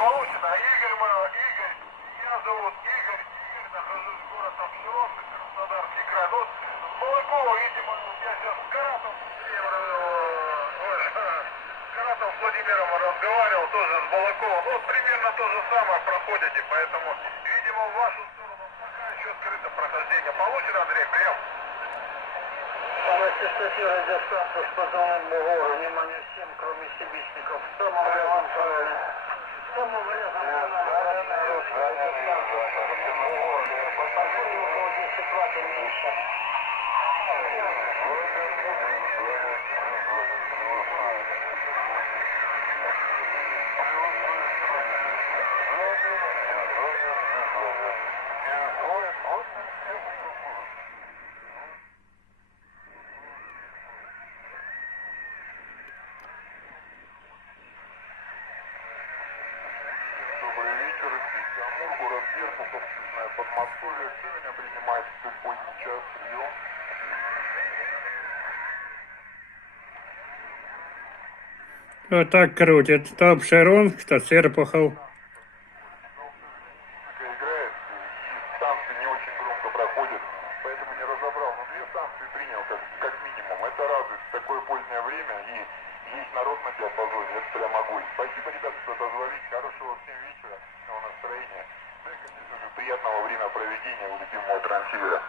получено. Игорь, Игорь, меня зовут Игорь, нахожусь в город Обшировка, Краснодарский край. Ну, с Балакова, видимо, я сейчас с Каратом с Владимиром разговаривал, тоже с Балакова. Ну, вот примерно то же самое проходите, поэтому, видимо, в вашу сторону пока еще скрыто прохождение. Получено, Андрей, прием. По частоте радиостанции с позвонным Бугору, внимание всем, кроме себичников, в самом рядом канале. В самом рядом канале около 10 ватт и меньше. Добрый вечер, здесь Амур, город Серпухов, Южное Подмосковье. Все меня принимает в столь поздний час, прием. Вот так крутит. То Обширонск, то Серпухов. Музыка играет, и станции не очень громко проходят, поэтому не разобрал. Но две станции принял, как минимум. Это радует в такое позднее время, и есть народ на диапазоне, это прям огонь. Спасибо, ребята, что отозвались. Хорошего всем вечера, отличного настроения. Ну и, конечно же, приятного времяпроведения у любимого трансивера.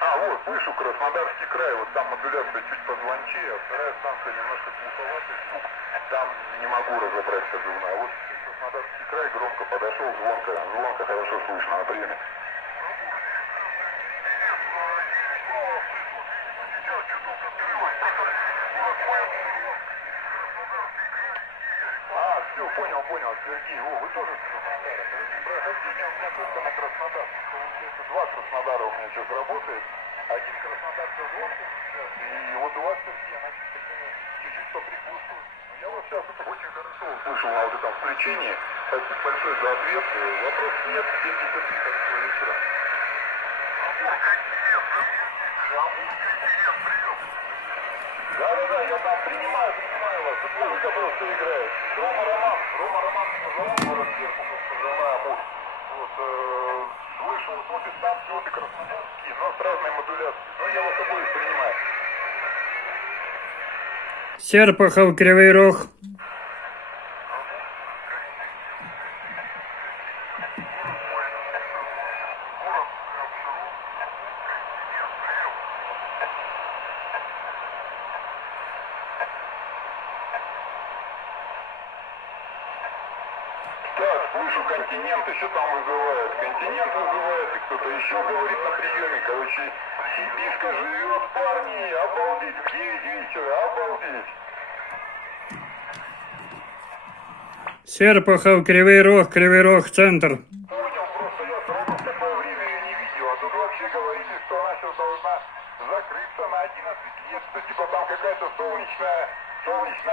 А, вот, слышу, Краснодарский край, вот там модуляция чуть позвончее, а вторая станция немножко глуховатый звук. Там не могу разобрать позывной. А вот Краснодарский край громко подошел, звонко хорошо слышно на приеме. А, все, понял, Сергей, вы тоже с Краснодара? Прохождение у меня только на Краснодар. Получается, два Краснодара у меня сейчас работает. Один Краснодар со звонком сейчас, и вот у вас, Сергей, она чуть-чуть поприсутствует. Я вот сейчас очень хорошо услышал на вот этом включении. Спасибо большое за ответ. Вопрос нет, 73, хорошего вечера. Да, я там принимаю вас. Музыка просто играет. Рома Роман позвонил, город Серпухов, позвонил Амур. Вот, слышу, вот обе станции, обе краснодарские, но с разной модуляцией. Но я вас обоих принимаю. Серпухов, Кривый Рог. Так, слышу, континент еще там вызывает. Континент вызывает, и кто-то еще говорит на приеме. Короче, Сибишка живет, парни, обалдеть. В 9 вечера, обалдеть. Серпухов, Кривый Рог, центр. Понял, просто я сразу в такое время ее не видел. А тут вообще говорили, что она сейчас должна закрыться на 11 лет, что типа там какая-то солнечная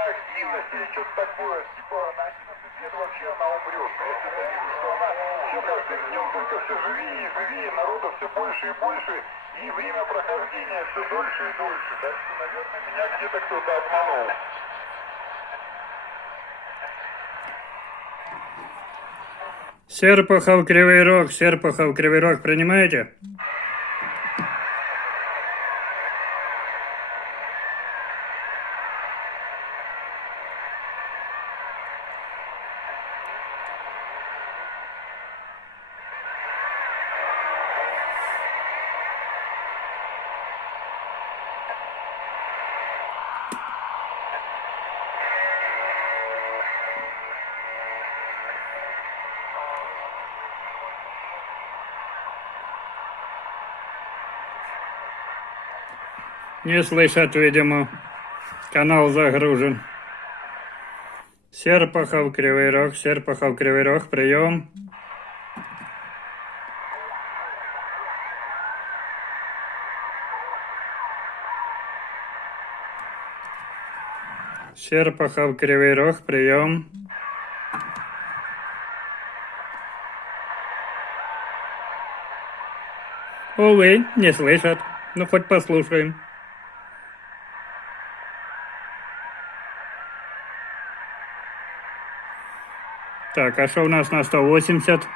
активность или что-то такое. Типа на 11 лет вообще она умрет. Но я что-то вижу, что она все каждым днем только все живее и живее, народа все больше и больше, и время прохождения все дольше и дольше. Так что, наверное, меня где-то кто-то обманул. Серпухов, Кривый Рог, принимаете? Не слышат, видимо. Канал загружен. Серпухов, Кривый Рог, прием. Серпухов, Кривый Рог, прием. Увы, не слышат. Ну, хоть послушаем. Так, а що у нас на 180?